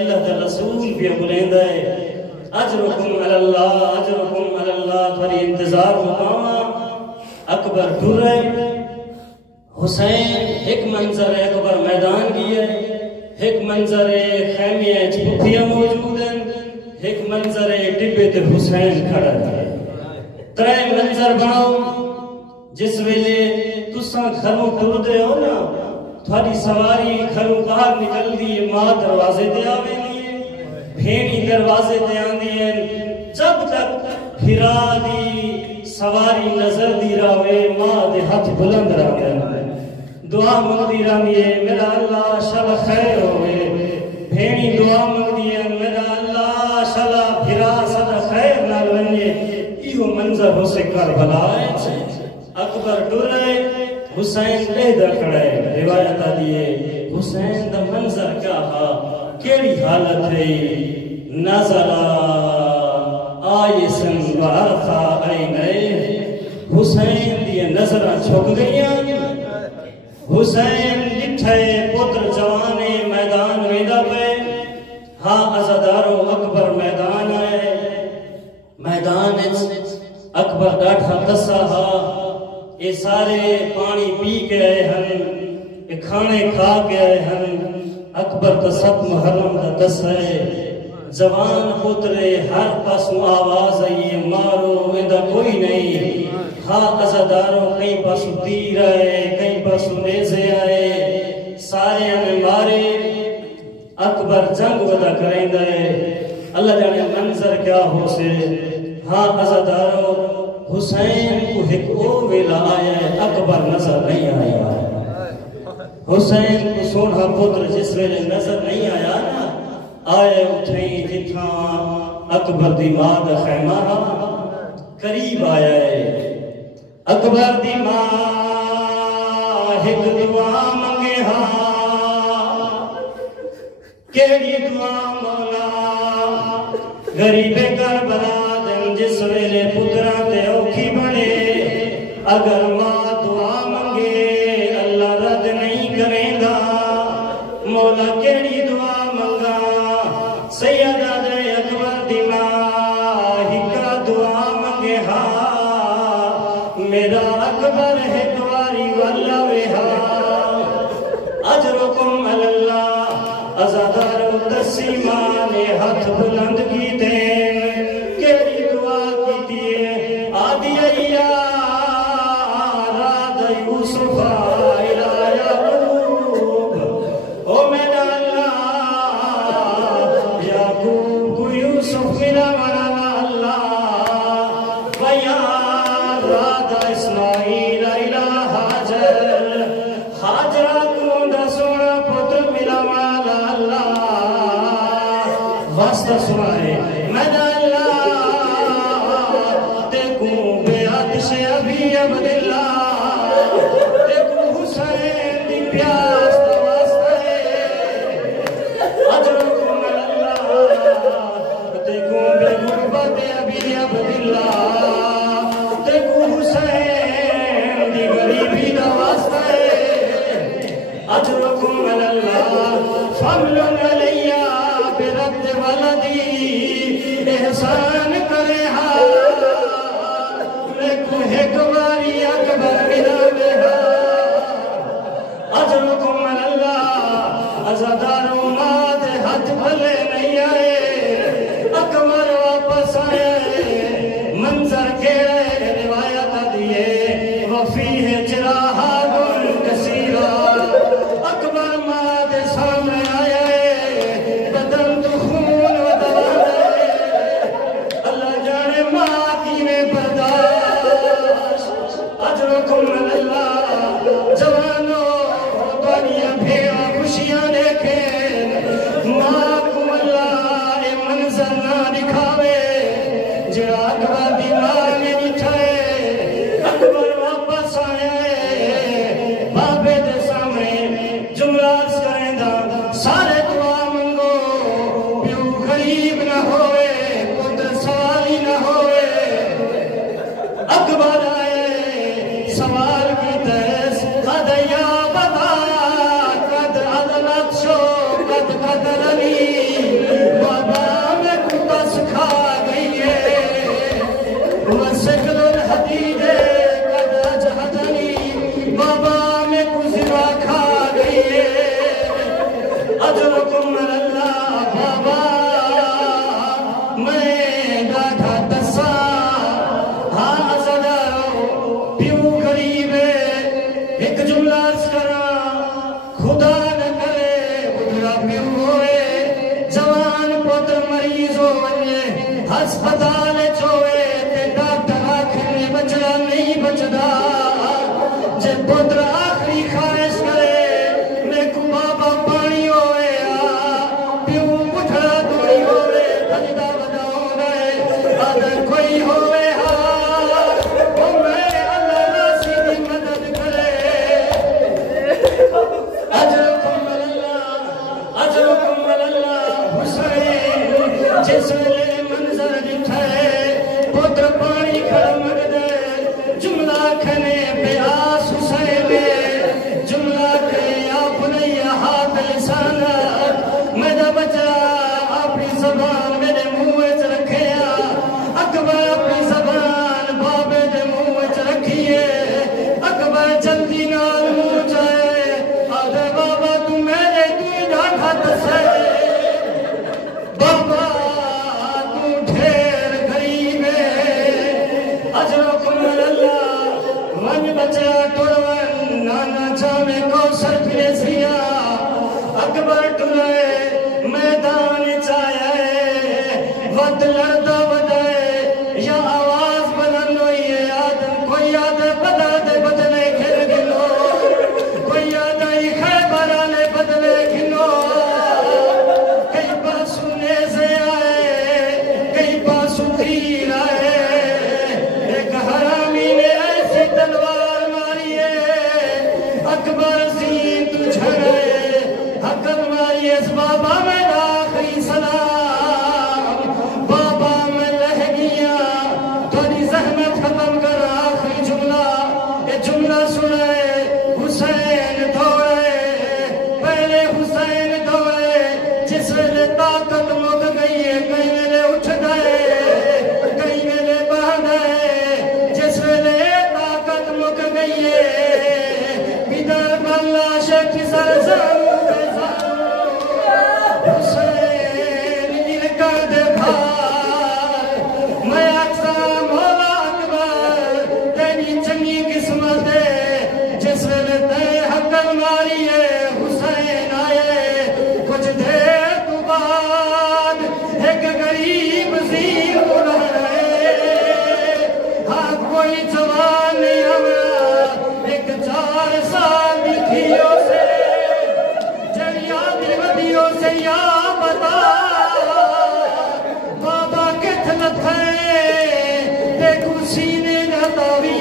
اللہ دا رسول بھی بلیندہ ہے اجرکم علی اللہ تھوڑی انتظار مقامہ اکبر ڈر ہے حسین ایک منظر ہے اکبر میدان کی ہے ایک منظر ہے خیمیہ چپتیاں موجود ہیں ایک منظر ہے ڈبے تے حسین کھڑا ہے ترے منظر بناؤ جس ویلے تساں گھروں ٹر دے ہو نا تھوڑی سواری گھروں باہر نکل دی ماں دروازے تے آوے دیئے بھینی دروازے تے آندی ہیں جب تک ہرا دی سواری نظر دی راوے ماں دے ہاتھ بلند راوے دعا مندی راوے میرا اللہ شب خیر ہوئے بھینی دعا مندی ہے میرا اللہ شلا بھرا صد خیر نہ لنجے ایہو منظر ہو سے کربلا ہے اکبر ڈر ہے حسین لہدہ کھڑے روایت دیئے حسین دا منظر کیا ہا کیڑی حالت ہے نظر آئیسن وعرفا آئینے حسین دیئے نظرہ چھک گئیاں حسین جٹھے پتر جوانے میدان ویدہ پہ ہاں ازادارو اکبر میدان آئے میدان اکبر ڈاٹھا تسا ہا یہ سارے پانی پی کے آئے ہن یہ کھانے کھا کے آئے ہن اکبر تا سب محرم دا دس ہے جوان پترے ہر پاسوں آواز آئیے مارو اندہ کوئی نہیں ہاں ازاداروں کہیں پاسوں تیر آئے کہیں پاسوں نیزے آئے سارے ہمیں مارے اکبر جنگ ودا کریں دے اللہ جانے منظر کیا ہو سے ہاں ازاداروں حسین کو ایک او ویلا آیا ہے اکبر نظر نہیں آیا حسین کو سونہا پتر جس ویلے نظر نہیں آیا نا آئے اٹھیں جتھاں اکبر دی ماں دا خیمہ قریب آیا ہے اکبر دی ماں ایک دعا منگے ہاں کیڑی دعا مولا غریب کربلا دن جس ویلے پتران دے اوکھی بڑے اگر ماں دعا منگے اللہ رد نہیں کریں گا مولا کیڑی دعا منگا سیدہ دے اکبر دی ماں ہکا دعا منگے ہاں میرا اکبر ہے دواری والا وہاں اجرکم علی اللہ ازادار و تسیمان ہاتھ بلند کی دین کیڑی دعا کی دیئے آدھی ایا راد یوسف الہ یعقوب او میرا اللہ یعقوب کو یوسف ملا منا اللہ ویا راد اسماعیل الہ حاجر حاجرہ کو دا سونا پتر ملا منا اللہ واسطہ سنائے میرا اللہ دیکھوں بے عدش ابھی عبداللہ دیکھوں حسین دی پیاس دا واسطہ ہے اجرکم اللہ دیکھوں بے غربت ابھی عبداللہ دیکھوں حسین دی غریبی دا واسطہ ہے اجرکم اللہ فملن علیہ برد ولدی ہسپتال چوے تے ڈاکٹر آخر بچڑا نہیں بچدا جب پتر آخری خواہش کرے میں کو بابا پانی ہوئے پیو مٹھڑا دوڑی ہوئے بجدا بدا ہو گئے اگر کوئی ہوئے میں اللہ راسی دی مدد کرے اجرکم اللہ حسین جس ویلے منظر دکھائے پتر پانی کھڑا مگدے جملہ کھنے بیاس حسین جملہ کھنے یا بنیا ہاتھ لسانا میرا بچہ اپنی زبان میرے منہ وچ رکھیا اکبر اپنی زبان بابے دے منہ وچ رکھیے اکبر جلدی نال منہ جائے آدھے بابا تو میرے کی ڈاکھا دسے بابا تو ڈھیر غریب ہے اجرکم اللہ من بچہ ٹوڑون نانا جامے کوثر پھرے سیا اکبر ٹرے میدان چاہے ود لڑتا بدائے یا آواز بلند ہوئی ہے آدم کوئی آدھے بدا دے بدلے کھر گلو کوئی آدھے خیبر آلے بدلے گلو کئی پاسو نیزے آئے کئی پاسو تیر آئے ایک حرامی نے ایسی تلوار ماری ہے اکبر زین تو جھڑے حقت ماری اس بابا میں آخری سلام بابا میں رہ گیا تھوڑی زحمت ختم کر آخری جملہ یہ جملہ سنے حسین دوڑے پہلے حسین دوڑے جس ویلے طاقت مک گئی ہے کئی ویلے اٹھ گئے کئی ویلے بہ گئے جس ویلے طاقت مک گئی ہے بدر بلا شک سرزم حسین انکر دے بھار میں اکثر مولا اکبر تیری چنگی قسمت ہے جس ویلے تے حقل ماری ہے حسین آئے کچھ دیر تو بعد ایک غریب زیر رہے ہاں کوئی جوان نہیں ہمارا ایک 4 سال دی تھیوں سے جڑیا دی ودیوں سے یا بتا بابا کتھ لتھے تے کو سینے نہ تاوی